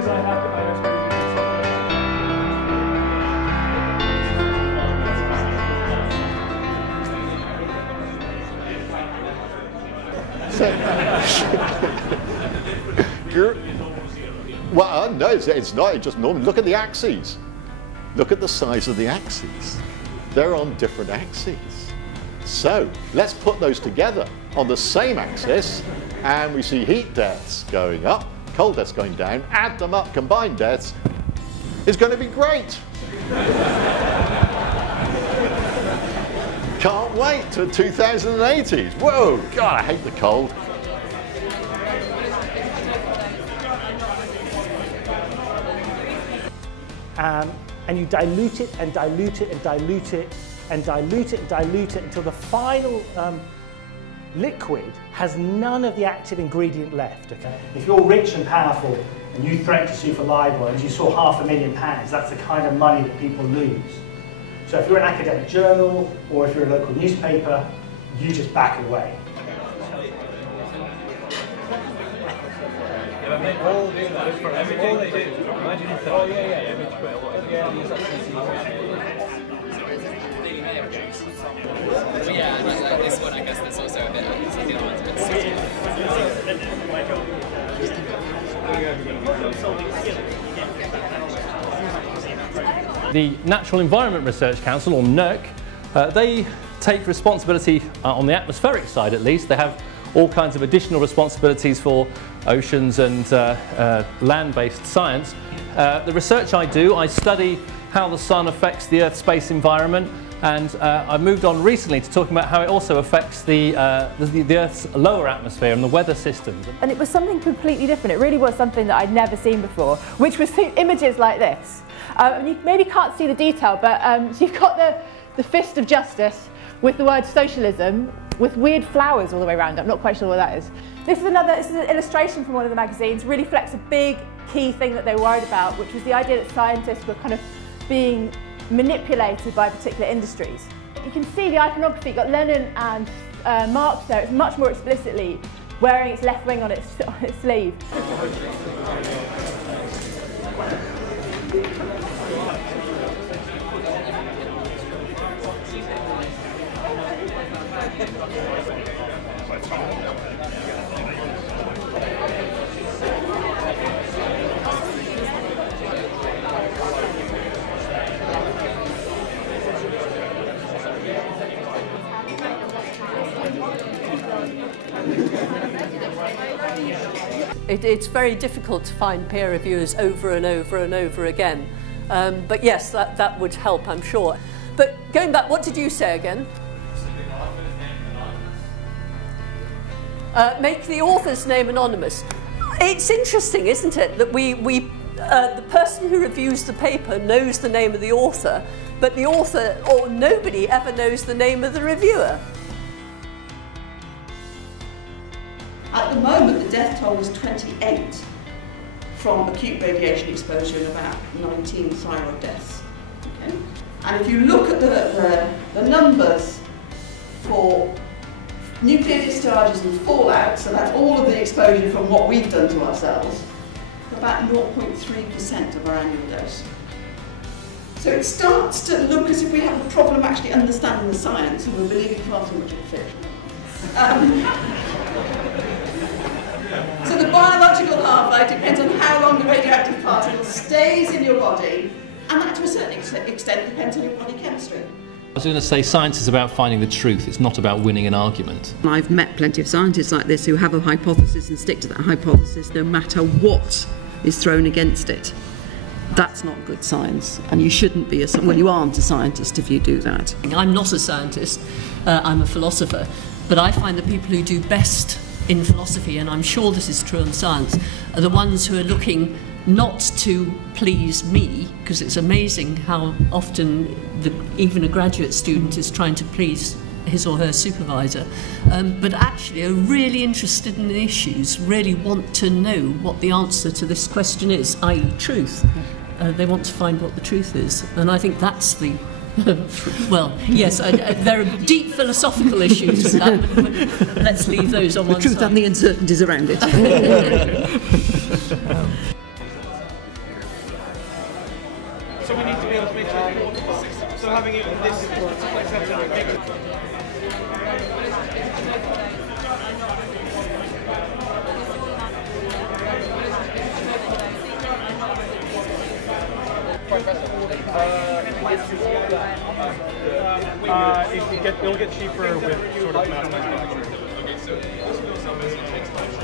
as I have to, well, no, it's not. It's just normal. Look at the axes. Look at the size of the axes. They're on different axes. So let's put those together on the same axis, and we see heat deaths going up, cold deaths going down. Add them up, combined deaths. It's going to be great. Can't wait till 2080s. Whoa, God, I hate the cold. And you dilute it and dilute it and dilute it and dilute it and dilute it until the final liquid has none of the active ingredient left. Okay? If you're rich and powerful and you threaten to sue for libel and you saw £500,000, that's the kind of money that people lose. So if you're an academic journal or if you're a local newspaper, you just back away. All do that. All they do. Imagine if oh yeah. But yeah, and like this one, I guess there's also a bit of the other one's a bit The Natural Environment Research Council, or NERC, they take responsibility on the atmospheric side at least. They have all kinds of additional responsibilities for oceans and land-based science. The research I do, I study how the sun affects the Earth's space environment, and I've moved on recently to talking about how it also affects the Earth's lower atmosphere and the weather systems. And it was something completely different. It really was something that I'd never seen before, which was images like this. And you maybe can't see the detail, but so you've got the fist of justice with the word socialism, with weird flowers all the way around. I'm not quite sure what that is. This is an illustration from one of the magazines, really reflects a big key thing that they were worried about, which was the idea that scientists were kind of being manipulated by particular industries. You can see the iconography, you've got Lenin and Marx there. It's much more explicitly wearing its left wing on its sleeve. It's very difficult to find peer reviewers over and over and over again. But yes, that would help, I'm sure. But going back, what did you say again? Make the author's name anonymous. It's interesting, isn't it, that the person who reviews the paper knows the name of the author, but the author, or nobody ever knows the name of the reviewer. At the moment, the death toll is 28 from acute radiation exposure and about 19 thyroid deaths. Okay? And if you look at the numbers for nuclear discharges and fallout, so that's all of the exposure from what we've done to ourselves, about 0.3% of our annual dose. So it starts to look as if we have a problem actually understanding the science, and we're believing far too much in fiction. So the biological half-life depends on how long the radioactive particle stays in your body, and that to a certain extent depends on your body chemistry. I was going to say science is about finding the truth, it's not about winning an argument. I've met plenty of scientists like this who have a hypothesis and stick to that hypothesis no matter what is thrown against it. That's not good science, and you shouldn't be well, you aren't a scientist if you do that. I'm not a scientist, I'm a philosopher, but I find the people who do best in philosophy, and I'm sure this is true in science, are the ones who are looking not to please me, because it's amazing how often even a graduate student is trying to please his or her supervisor, but actually are really interested in the issues, really want to know what the answer to this question is, i.e. truth. They want to find what the truth is, and I think that's the well, yes, there are deep philosophical issues with that, but let's leave those on one side. The truth and the uncertainties around it. So having it in this setup makes it'll get cheaper with sort of mass manufacturing. Okay, so this takes much